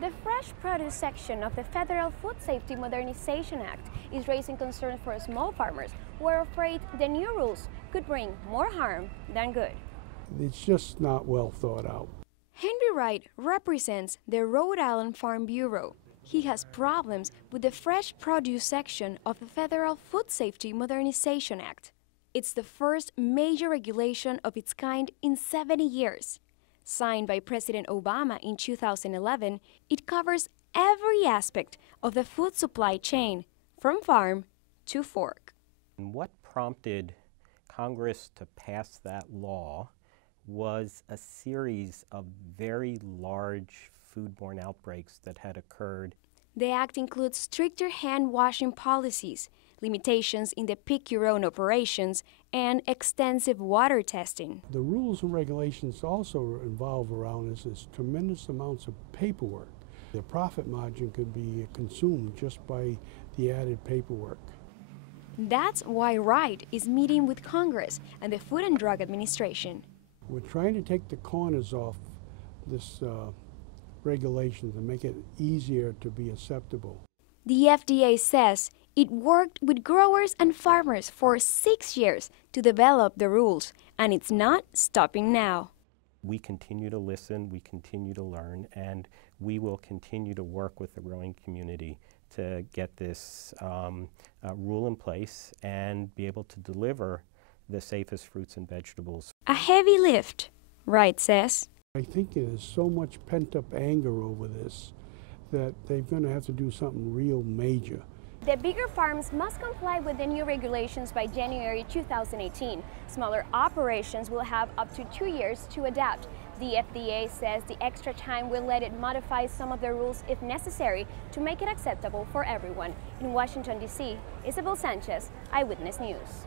The fresh produce section of the Federal Food Safety Modernization Act is raising concerns for small farmers who are afraid the new rules could bring more harm than good. It's just not well thought out. Henry Wright represents the Rhode Island Farm Bureau. He has problems with the fresh produce section of the Federal Food Safety Modernization Act. It's the first major regulation of its kind in 70 years. Signed by President Obama in 2011, it covers every aspect of the food supply chain, from farm to fork. And what prompted Congress to pass that law was a series of very large foodborne outbreaks that had occurred. The act includes stricter hand-washing policies, limitations in the pick-your-own operations, and extensive water testing. The rules and regulations also involve around this tremendous amounts of paperwork. The profit margin could be consumed just by the added paperwork. That's why Wright is meeting with Congress and the Food and Drug Administration. We're trying to take the corners off this regulation to make it easier to be acceptable. The FDA says it worked with growers and farmers for 6 years to develop the rules, and it's not stopping now. We continue to listen, we continue to learn, and we will continue to work with the growing community to get this rule in place and be able to deliver the safest fruits and vegetables. A heavy lift, Wright says. I think there's so much pent-up anger over this that they're going to have to do something real major. The bigger farms must comply with the new regulations by January 2018. Smaller operations will have up to 2 years to adapt. The FDA says the extra time will let it modify some of the rules if necessary to make it acceptable for everyone. In Washington, D.C., Isabel Sanchez, Eyewitness News.